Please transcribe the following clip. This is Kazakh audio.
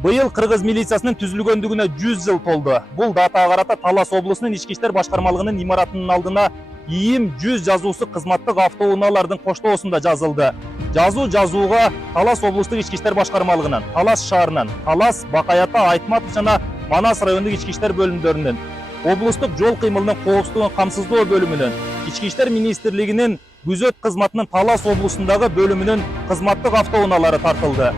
Быйыл Кыргыз милициясынын түзүлгөндүгүнө 100 жыл толду. Бул датага карата Талас облусунун ички иштер башкармалыгынын имаратынын алдына ИИМ 100 жазуусу кызматтык автоунаалардын коштоосунда жазылды. Жазуу жазууга Талас облустук ички иштер башкармалыгынан, Талас шаарынан, Талас, Бакаята, Айтматов жана Манас райондук ички иштер бөлүмдөрүнөн, облустук жол кыймылынын коопсуздугун камсыздоо бөлүмүнөн, ички иштер министрлигинин күзөт кызматынын Талас облусундагы бөлүмүнүн кызматтык автоунаалары тартылды.